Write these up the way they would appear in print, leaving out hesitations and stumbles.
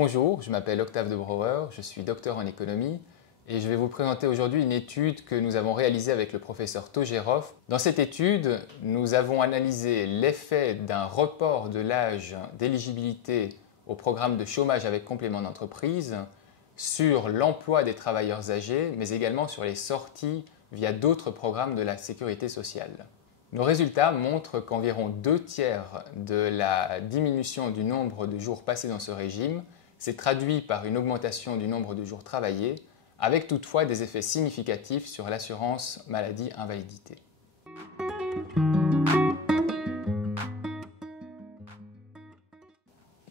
Bonjour, je m'appelle Octave de Brouwer, je suis docteur en économie et je vais vous présenter aujourd'hui une étude que nous avons réalisée avec le professeur Togerov. Dans cette étude, nous avons analysé l'effet d'un report de l'âge d'éligibilité au programme de chômage avec complément d'entreprise sur l'emploi des travailleurs âgés, mais également sur les sorties via d'autres programmes de la sécurité sociale. Nos résultats montrent qu'environ 2/3 de la diminution du nombre de jours passés dans ce régime s'est traduit par une augmentation du nombre de jours travaillés, avec toutefois des effets significatifs sur l'assurance maladie-invalidité.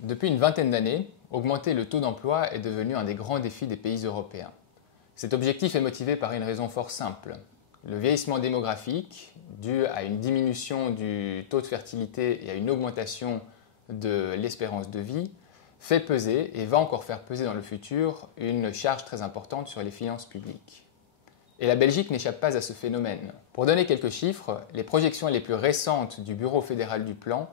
Depuis une vingtaine d'années, augmenter le taux d'emploi est devenu un des grands défis des pays européens. Cet objectif est motivé par une raison fort simple. Le vieillissement démographique, dû à une diminution du taux de fertilité et à une augmentation de l'espérance de vie, fait peser et va encore faire peser dans le futur une charge très importante sur les finances publiques. Et la Belgique n'échappe pas à ce phénomène. Pour donner quelques chiffres, les projections les plus récentes du Bureau fédéral du plan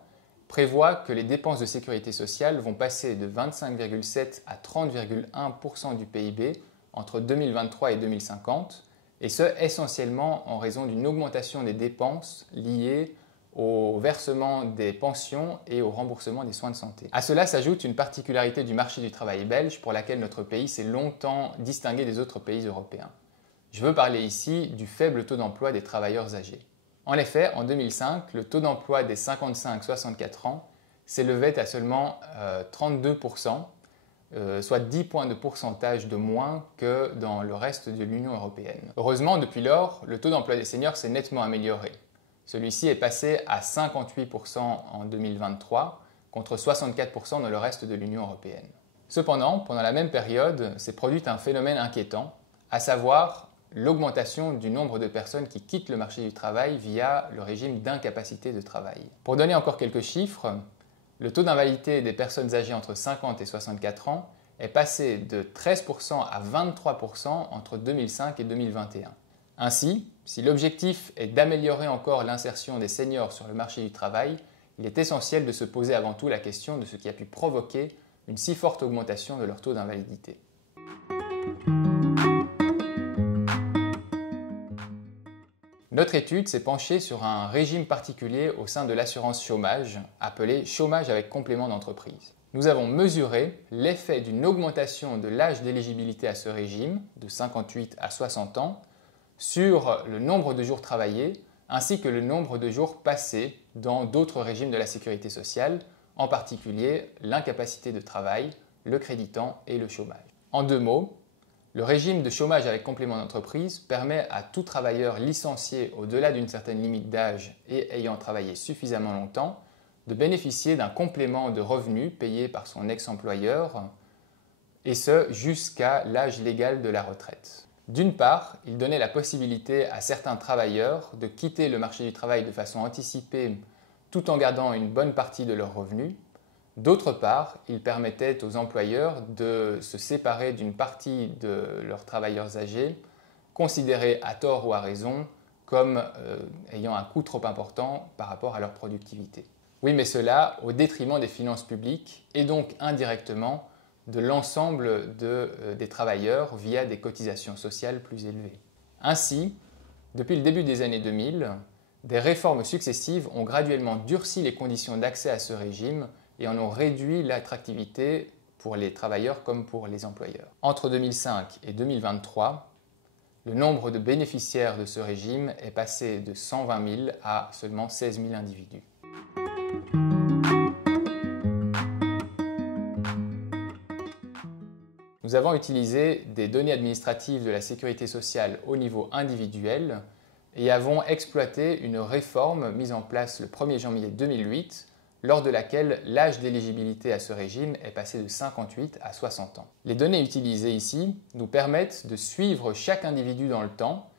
prévoient que les dépenses de sécurité sociale vont passer de 25,7 à 30,1% du PIB entre 2023 et 2050, et ce essentiellement en raison d'une augmentation des dépenses liées au versement des pensions et au remboursement des soins de santé. À cela s'ajoute une particularité du marché du travail belge pour laquelle notre pays s'est longtemps distingué des autres pays européens. Je veux parler ici du faible taux d'emploi des travailleurs âgés. En effet, en 2005, le taux d'emploi des 55-64 ans s'élevait à seulement 32%, soit 10 points de pourcentage de moins que dans le reste de l'Union européenne. Heureusement, depuis lors, le taux d'emploi des seniors s'est nettement amélioré. Celui-ci est passé à 58% en 2023 contre 64% dans le reste de l'Union européenne. Cependant, pendant la même période, s'est produit un phénomène inquiétant, à savoir l'augmentation du nombre de personnes qui quittent le marché du travail via le régime d'incapacité de travail. Pour donner encore quelques chiffres, le taux d'invalidité des personnes âgées entre 50 et 64 ans est passé de 13% à 23% entre 2005 et 2021. Ainsi, si l'objectif est d'améliorer encore l'insertion des seniors sur le marché du travail, il est essentiel de se poser avant tout la question de ce qui a pu provoquer une si forte augmentation de leur taux d'invalidité. Notre étude s'est penchée sur un régime particulier au sein de l'assurance chômage, appelé chômage avec complément d'entreprise. Nous avons mesuré l'effet d'une augmentation de l'âge d'éligibilité à ce régime, de 58 à 60 ans, sur le nombre de jours travaillés, ainsi que le nombre de jours passés dans d'autres régimes de la sécurité sociale, en particulier l'incapacité de travail, le créditant et le chômage. En deux mots, le régime de chômage avec complément d'entreprise permet à tout travailleur licencié au-delà d'une certaine limite d'âge et ayant travaillé suffisamment longtemps de bénéficier d'un complément de revenus payé par son ex-employeur, et ce jusqu'à l'âge légal de la retraite. D'une part, il donnait la possibilité à certains travailleurs de quitter le marché du travail de façon anticipée tout en gardant une bonne partie de leurs revenus. D'autre part, il permettait aux employeurs de se séparer d'une partie de leurs travailleurs âgés, considérés à tort ou à raison comme ayant un coût trop important par rapport à leur productivité. Oui, mais cela au détriment des finances publiques et donc indirectement de l'ensemble des travailleurs via des cotisations sociales plus élevées. Ainsi, depuis le début des années 2000, des réformes successives ont graduellement durci les conditions d'accès à ce régime et en ont réduit l'attractivité pour les travailleurs comme pour les employeurs. Entre 2005 et 2023, le nombre de bénéficiaires de ce régime est passé de 120 000 à seulement 16 000 individus. Nous avons utilisé des données administratives de la sécurité sociale au niveau individuel et avons exploité une réforme mise en place le 1er janvier 2008 lors de laquelle l'âge d'éligibilité à ce régime est passé de 58 à 60 ans. Les données utilisées ici nous permettent de suivre chaque individu dans le temps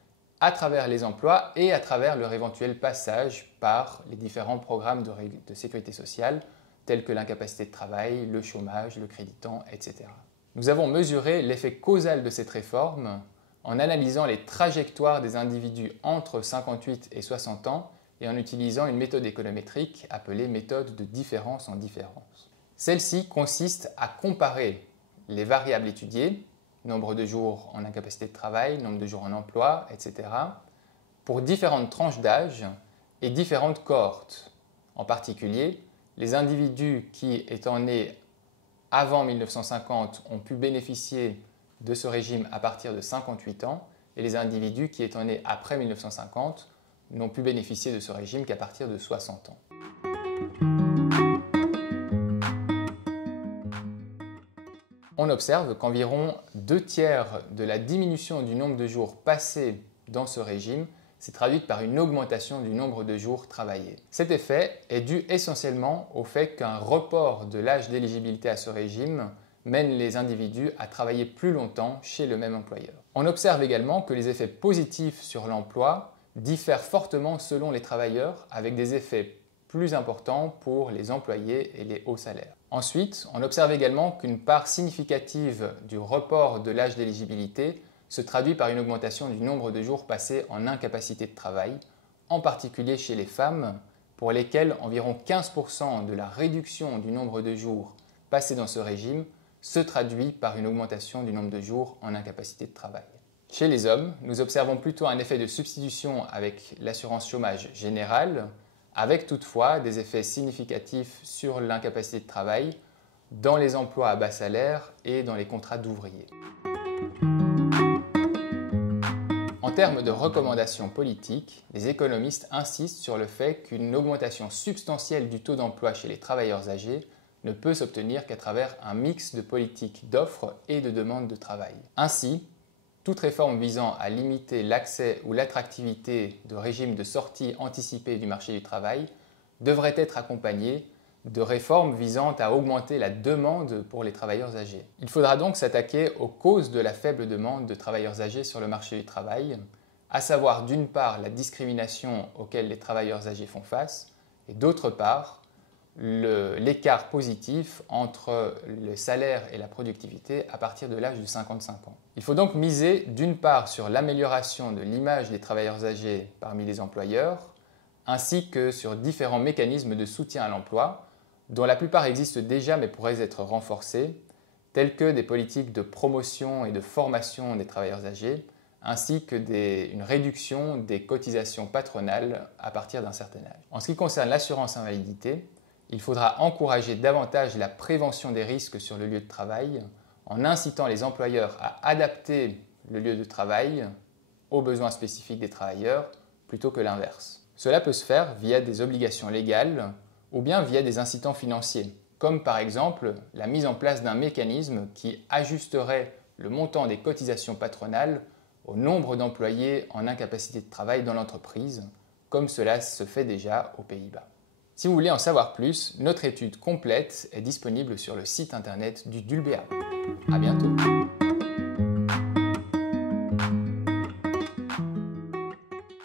à travers les emplois et à travers leur éventuel passage par les différents programmes de sécurité sociale tels que l'incapacité de travail, le chômage, le créditant, etc. Nous avons mesuré l'effet causal de cette réforme en analysant les trajectoires des individus entre 58 et 60 ans et en utilisant une méthode économétrique appelée méthode de différence en différence. Celle-ci consiste à comparer les variables étudiées, nombre de jours en incapacité de travail, nombre de jours en emploi, etc., pour différentes tranches d'âge et différentes cohortes. En particulier, les individus qui, étant nés avant 1950, ont pu bénéficier de ce régime à partir de 58 ans, et les individus qui, étant nés après 1950, n'ont pu bénéficier de ce régime qu'à partir de 60 ans. On observe qu'environ 2/3 de la diminution du nombre de jours passés dans ce régime s'est traduite par une augmentation du nombre de jours travaillés. Cet effet est dû essentiellement au fait qu'un report de l'âge d'éligibilité à ce régime mène les individus à travailler plus longtemps chez le même employeur. On observe également que les effets positifs sur l'emploi diffèrent fortement selon les travailleurs, avec des effets plus importants pour les employés et les hauts salaires. Ensuite, on observe également qu'une part significative du report de l'âge d'éligibilité se traduit par une augmentation du nombre de jours passés en incapacité de travail, en particulier chez les femmes, pour lesquelles environ 15% de la réduction du nombre de jours passés dans ce régime se traduit par une augmentation du nombre de jours en incapacité de travail. Chez les hommes, nous observons plutôt un effet de substitution avec l'assurance chômage générale, avec toutefois des effets significatifs sur l'incapacité de travail dans les emplois à bas salaire et dans les contrats d'ouvriers. En termes de recommandations politiques, les économistes insistent sur le fait qu'une augmentation substantielle du taux d'emploi chez les travailleurs âgés ne peut s'obtenir qu'à travers un mix de politiques d'offres et de demandes de travail. Ainsi, toute réforme visant à limiter l'accès ou l'attractivité de régimes de sortie anticipée du marché du travail devrait être accompagnée de réformes visant à augmenter la demande pour les travailleurs âgés. Il faudra donc s'attaquer aux causes de la faible demande de travailleurs âgés sur le marché du travail, à savoir d'une part la discrimination auquel les travailleurs âgés font face, et d'autre part l'écart positif entre le salaire et la productivité à partir de l'âge de 55 ans. Il faut donc miser d'une part sur l'amélioration de l'image des travailleurs âgés parmi les employeurs, ainsi que sur différents mécanismes de soutien à l'emploi, dont la plupart existent déjà mais pourraient être renforcés, tels que des politiques de promotion et de formation des travailleurs âgés, ainsi que une réduction des cotisations patronales à partir d'un certain âge. En ce qui concerne l'assurance invalidité, il faudra encourager davantage la prévention des risques sur le lieu de travail en incitant les employeurs à adapter le lieu de travail aux besoins spécifiques des travailleurs plutôt que l'inverse. Cela peut se faire via des obligations légales ou bien via des incitants financiers, comme par exemple la mise en place d'un mécanisme qui ajusterait le montant des cotisations patronales au nombre d'employés en incapacité de travail dans l'entreprise, comme cela se fait déjà aux Pays-Bas. Si vous voulez en savoir plus, notre étude complète est disponible sur le site internet du DULBA. À bientôt.